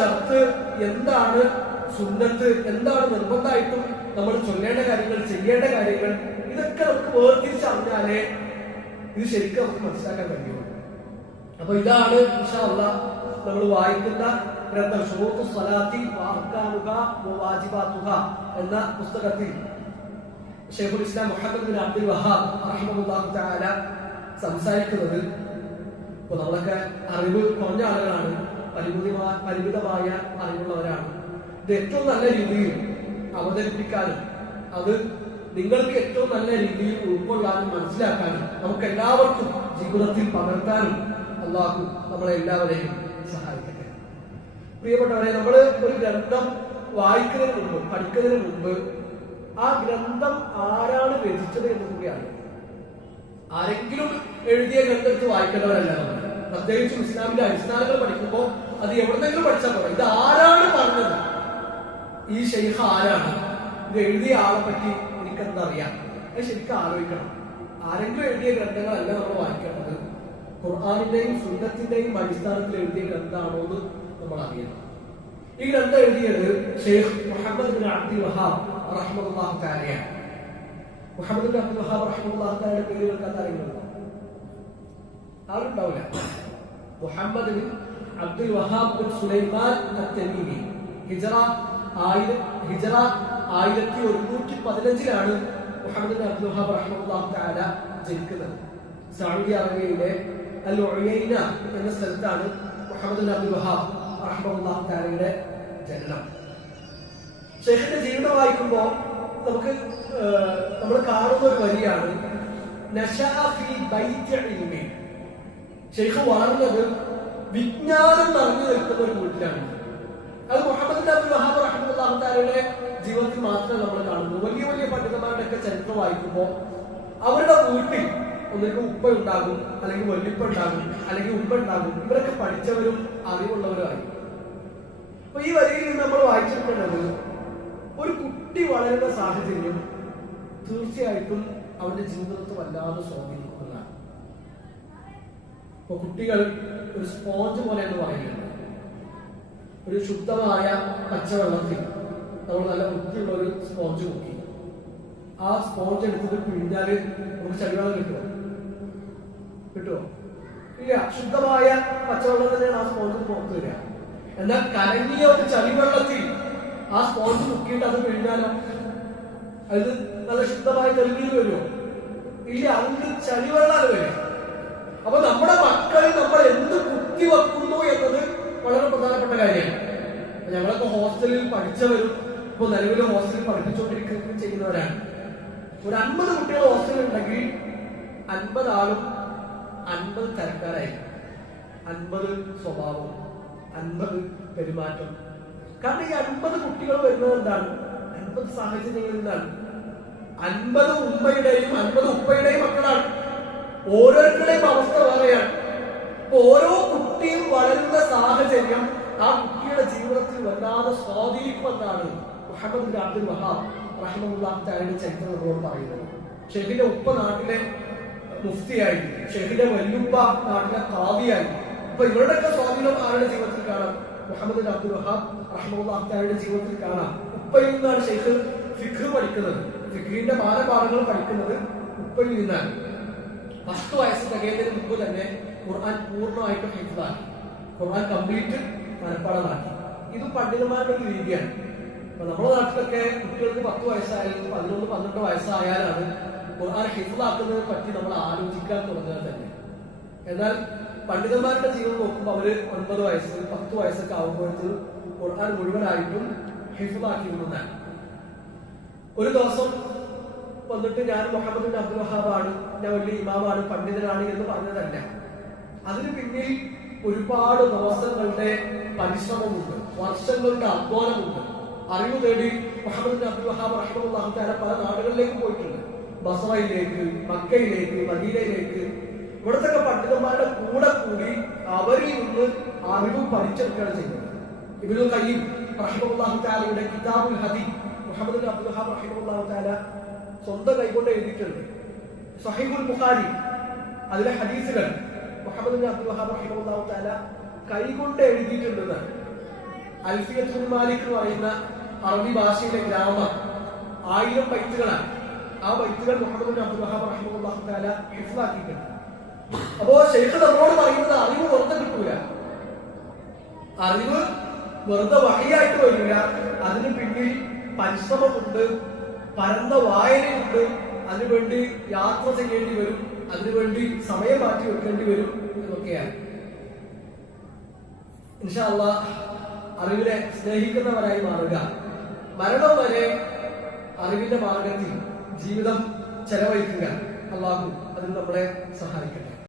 ഷർത്ത് എന്താണ് സുന്നത്ത് എന്താണ് നിർബന്ധമായിട്ടും നമ്മൾ ചൊല്ലേണ്ട കാര്യങ്ങൾ ചെയ്യേണ്ട കാര്യങ്ങൾ ഇതൊക്കെ നമുക്ക് വേർതിരിച്ചറിഞ്ഞാലേ ഇത് ശരിക്കും നമുക്ക് മനസ്സിലാക്കാൻ കഴിയുള്ളൂ. അപ്പൊ ഇതാണ് ഇൻഷാല്ല നമ്മൾ വായിക്കുന്ന ഗ്രന്ഥം. ഷോത്ത് സ്വലാത്തി വാജിബാത്തുക എന്ന പുസ്തകത്തിൽ ഷെയ്ഖുൽ ഇസ്ലാം മുഹമ്മദ് ബിൻ അബ്ദുൽ വഹാബ് തആല സംസാരിക്കുന്നത് ഇപ്പൊ നമ്മളൊക്കെ അറിവ് കുറഞ്ഞ ആളുകളാണ്. പരിമിതമായ പരിമിതമായ അറിവുള്ളവരാണ്. ഇത് ഏറ്റവും നല്ല രീതിയിൽ അവതരിപ്പിക്കാനും അത് നിങ്ങൾക്ക് ഏറ്റവും നല്ല രീതിയിൽ ഉൾക്കൊള്ളാനും മനസ്സിലാക്കാനും നമുക്ക് എല്ലാവർക്കും ജീവിതത്തിൽ പകർത്താനും അള്ളാഹു നമ്മളെ എല്ലാവരെയും സഹായിക്കട്ടെ. പ്രിയപ്പെട്ടവരെ നമ്മൾ ഒരു ഗ്രന്ഥം വായിക്കുന്നതിന് മുമ്പ് പഠിക്കുന്നതിന് മുമ്പ് ആ ഗ്രന്ഥം ആരാണ് രചിച്ചത് എന്ന് കൂടിയാണ് ആരെങ്കിലും എഴുതിയ ഗ്രന്ഥത്ത് വായിക്കേണ്ടവരല്ല നമ്മൾ. പ്രത്യേകിച്ചും ഇസ്ലാമിന്റെ അടിസ്ഥാനങ്ങൾ പഠിക്കുമ്പോൾ അത് എവിടെന്നെങ്കിലും പഠിച്ചാൽ പോരാ? ഇത് ആരാണ് പറഞ്ഞത്? ഈ ഷെയ്ഖ് ആരാണ്? ഇത് എഴുതിയ ആളെ പറ്റി എനിക്കെന്തറിയാം അത് ശരിക്കും ആലോചിക്കണം. ആരെങ്കിലും എഴുതിയ ഗ്രന്ഥങ്ങളല്ല നമ്മൾ വായിക്കേണ്ടത്. ഖുർആാനിന്റെയും സുന്ദത്തിന്റെയും അടിസ്ഥാനത്തിൽ എഴുതിയ ഗ്രന്ഥമാണോ എന്ന് നമ്മൾ അറിയണം. ഈ ഗ്രന്ഥം എഴുതിയത് Sheikh Muhammad bin Abdul Wahhab റഹ്മാനെയാണ് Muhammad bin Abdul Wahhab റഹ്മാന്റെ തആലയുടെ പേര് കേൾക്കാൻ അറിയുന്നുണ്ടോ? ആളുണ്ടാവില്ല Muhammad bin Abdul Wahhab bin Sulaiman അത്തമീമി. ഹിജറ ആയിരം ഹിജറ ആയിരത്തി ഒരുന്നൂറ്റി പതിനഞ്ചിലാണ് മുഹമ്മദ് ബിൻ അബ്ദുൽ വഹാബ് റഹ്മത്തുള്ളാഹി തആല ജനിക്കുന്നത്. സൗദി അറേബ്യയിലെ അൽ ഉയൈന എന്ന സ്ഥലത്താണ് മുഹമ്മദ് ബിൻ അബ്ദുൽ വഹാബ് റഹ്മത്തുള്ളാഹി തആലയുടെ ജനനം. ഷെയ്ഖിന്റെ ജീവിതം വായിക്കുമ്പോൾ നമുക്ക് നമ്മൾ കാണുന്ന ഒരു വരിയാണ് നശാ ഫീ ബൈത്തി ഇൽമി. ഷെയ്ഖ് വളർന്നത് വിജ്ഞാനം നിറഞ്ഞു നിൽക്കുന്ന ഒരു വീട്ടിലാണ്. അത് മുഹമ്മദ് അബ്ദുൽ വഹാബ് റഹ്മത്തുള്ളാഹി തആലയുടെ ജീവിതത്തിൽ മാത്രമേ നമ്മൾ കാണുന്നു വലിയ വലിയ പണ്ഡിതന്മാരുടെ ഒക്കെ ചരിത്രം വായിക്കുമ്പോൾ അവരുടെ വീട്ടിൽ ഒന്നിക്ക് ഉപ്പ ഉണ്ടാകും അല്ലെങ്കിൽ വല്ലിപ്പ ഉണ്ടാകും അല്ലെങ്കിൽ ഉമ്മ ഉണ്ടാകും. ഇവരൊക്കെ പഠിച്ചവരും അറിവുള്ളവരുമായി അപ്പൊ ഈ വരിയിൽ നിന്ന് നമ്മൾ വായിച്ചിട്ടുള്ളത് ഒരു കുട്ടി വളരുന്ന സാഹചര്യം തീർച്ചയായിട്ടും അവന്റെ ജീവിതത്തെ വല്ലാതെ സ്വാധീനിക്കുന്നതാണ് ഇപ്പൊ കുട്ടികൾ ഒരു സ്പോഞ്ച് പോലെ എന്ന് പറയുന്നത്. ഒരു ശുദ്ധമായ പച്ചവെള്ളത്തിൽ നമ്മൾ നല്ല വൃത്തിയുള്ള ഒരു സ്പോഞ്ച് മുക്കി ആ സ്പോഞ്ച് എടുത്തിട്ട് പിഴിഞ്ഞാൽ നമുക്ക് ചളിവെള്ളം കിട്ടുമോ? കിട്ടുമോ? ഇല്ല. ശുദ്ധമായ പച്ചവെള്ളം തന്നെയാണ് ആ സ്പോഞ്ച് പുറത്തു വരിക. എന്നാൽ കലങ്ങിയ ഒരു ചളിവെള്ളത്തിൽ ആ സ്പോഞ്ച് മുക്കിയിട്ട് അത് പിഴിഞ്ഞാലോ? അത് നല്ല ശുദ്ധമായി തെളിഞ്ഞു വരുമോ? ഇല്ല. അതിന് ചളിവെള്ളം വരും അപ്പൊ നമ്മുടെ മക്കളിൽ നമ്മൾ എന്ത് കുത്തി വെക്കുന്നു എന്നത് വളരെ പ്രധാനപ്പെട്ട കാര്യമാണ്. ഞങ്ങളൊക്കെ ഹോസ്റ്റലിൽ പഠിച്ചവരും ഇപ്പൊ നിലവിൽ ഹോസ്റ്റലിൽ പഠിപ്പിച്ചുകൊണ്ടിരിക്കുകയും ചെയ്യുന്നവരാണ്. ഒരു അൻപത് കുട്ടികൾ ഹോസ്റ്റലിൽ ഉണ്ടെങ്കിൽ അൻപത് ആളും അൻപത് തരക്കാരായി അൻപത് സ്വഭാവം അൻപത് പെരുമാറ്റം കാരണം ഈ അൻപത് കുട്ടികൾ വരുന്നത് എന്താണ്? അൻപത് സാഹചര്യങ്ങൾ എന്താണ്? അൻപത് ഉമ്മയുടെയും അൻപത് മക്കളാണ് ഓരോരുത്തരുടെയും അവസ്ഥ വേറെയാണ്. ഓരോ കുട്ടിയും വളരുന്ന സാഹചര്യം ആ കുട്ടിയുടെ ജീവിതത്തിൽ വല്ലാതെ സ്വാധീനിക്കുമെന്നാണ് മുഹമ്മദ് അബ്ദുൽ വഹാബ് റഹ്മുല്ലാഹുടെ ചരിത്രം നമ്മളോട് പറയുന്നത്. ഷെഹിന്റെ ഉപ്പ നാട്ടിലെ മുഫ്തിയായി ഷെഹിന്റെ വല്ലുപ്പ നാട്ടിലെ കാവിയായി അപ്പൊ ഇവരുടെയൊക്കെ സ്വാധീനം ആരുടെ ജീവിതത്തിൽ കാണാം? മുഹമ്മദ് അബ്ദുൽ വഹാബ് റഹ്മുല്ലാഹുയുടെ ജീവിതത്തിൽ കാണാം. ഉപ്പയിൽ നിന്നാണ് ഷെയ്ഖ് ഫിഖ് പഠിക്കുന്നത്. ഫിഖിന്റെ ബാലപാഠങ്ങൾ പഠിക്കുന്നത് ഉപ്പയിൽ നിന്നാണ്. പത്ത് വയസ്സ് തികയുന്നതിന് മുമ്പ് തന്നെ ഖുർആൻ പൂർണമായിട്ടും ഹിഫ്താക്കി ഖുർആൻ കംപ്ലീറ്റ് മനഃപ്പാടമാക്കി ഇത് പണ്ഡിതന്മാരുടെ ഒരു രീതിയാണ്. അപ്പൊ നമ്മുടെ നാട്ടിലൊക്കെ കുട്ടികൾക്ക് പത്ത് വയസ്സായാലും പതിനൊന്ന് പന്ത്രണ്ട് വയസ്സായാലാണ് ഖുർആൻ ഹിഫ്താക്കുന്നതിനെ പറ്റി നമ്മൾ ആലോചിക്കാൻ തുടങ്ങുക തന്നെ. എന്നാൽ പണ്ഡിതന്മാരുടെ ജീവിതം നോക്കുമ്പോൾ അവർ ഒൻപത് വയസ്സ് പത്ത് വയസ്സൊക്കെ ആകുമ്പോഴത്തേക്ക് ഖുർആൻ മുഴുവനായിട്ടും ഹിഫ്താക്കിയിരുന്നതാണ് ഒരു ദിവസം വന്നിട്ട് ഞാൻ മുഹമ്മദ് ബിൻ അബ്ദുൽ വഹാബാണ് ഞാൻ വലിയ ഇമാമാണ് പണ്ഡിതനാണ് എന്ന് പറഞ്ഞതല്ല. അതിന് പിന്നിൽ ഒരുപാട് ദിവസങ്ങളുടെ പരിശ്രമമുണ്ട് വർഷങ്ങളുടെ അധ്വാനമുണ്ട്. അറിവ് തേടി മുഹമ്മദ് അബ്ദുൽ വഹാബ് റഹ്മുല്ലാഹു പല നാടുകളിലേക്ക് പോയിട്ടുണ്ട്. ബസറയിലേക്ക് മക്കയിലേക്ക് മദീനയിലേക്ക്. ഇവിടുത്തെ പണ്ഡിതന്മാരുടെ കൂടെ കൂടി അവരിൽ നിന്ന് അറിവ് പഠിച്ചെടുക്കുകയാണ് ചെയ്യുന്നത്. ഇവരു കയ്യിൽ തആലയുടെ കിതാബുൽ ഹദി മുഹമ്മദ് അബ്ദുൽ വഹാബ് റഹ്മുല്ലാഹു സ്വന്തം കൈകൊണ്ട് എഴുതിയിട്ടുണ്ട്. സഹീബുൽ ബുഖാരി അതിലെ ഹദീസുകൾ. മുഹമ്മദ് അബ്ദുൽ വഹാബ് റഹിമഹുല്ലാഹു തആല കൈകൊണ്ട് എഴുതിയിട്ടുണ്ട് അൽഫിയത്തുൽ മാലിക് എന്ന് പറയുന്ന അറബി ഭാഷയിലെ ഗ്രാമർ. ആയിരം ബൈത്തുകളാണ് ആ ബൈത്തുകൾ മുഹമ്മദ് അബ്ദുൽ വഹാബ് റഹിമുല്ലാഹു തആല ഹിഫ്ലാക്കിയിട്ടുണ്ട് അപ്പോ ശൈഖ് നമ്മളോട് പറയുന്നത് അറിവ് വെറുതെ കിട്ടൂല. അറിവ് വെറുതെ വഴിയായിട്ട് വരില്ല. അതിന് പിന്നിൽ പരിശ്രമമുണ്ട്. പരന്ന വായനയുണ്ട്. അതിനുവേണ്ടി യാത്ര ചെയ്യേണ്ടി വരും. അതിനുവേണ്ടി സമയം മാറ്റി വെക്കേണ്ടി വരും എന്നൊക്കെയാണ്. അറിവിനെ സ്നേഹിക്കുന്നവരായി മാറുക. മരണം വരെ അറിവിന്റെ മാർഗത്തിൽ ജീവിതം ചെലവഴിക്കുക. അള്ളാഹു അതിന് നമ്മളെ സഹായിക്കട്ടെ.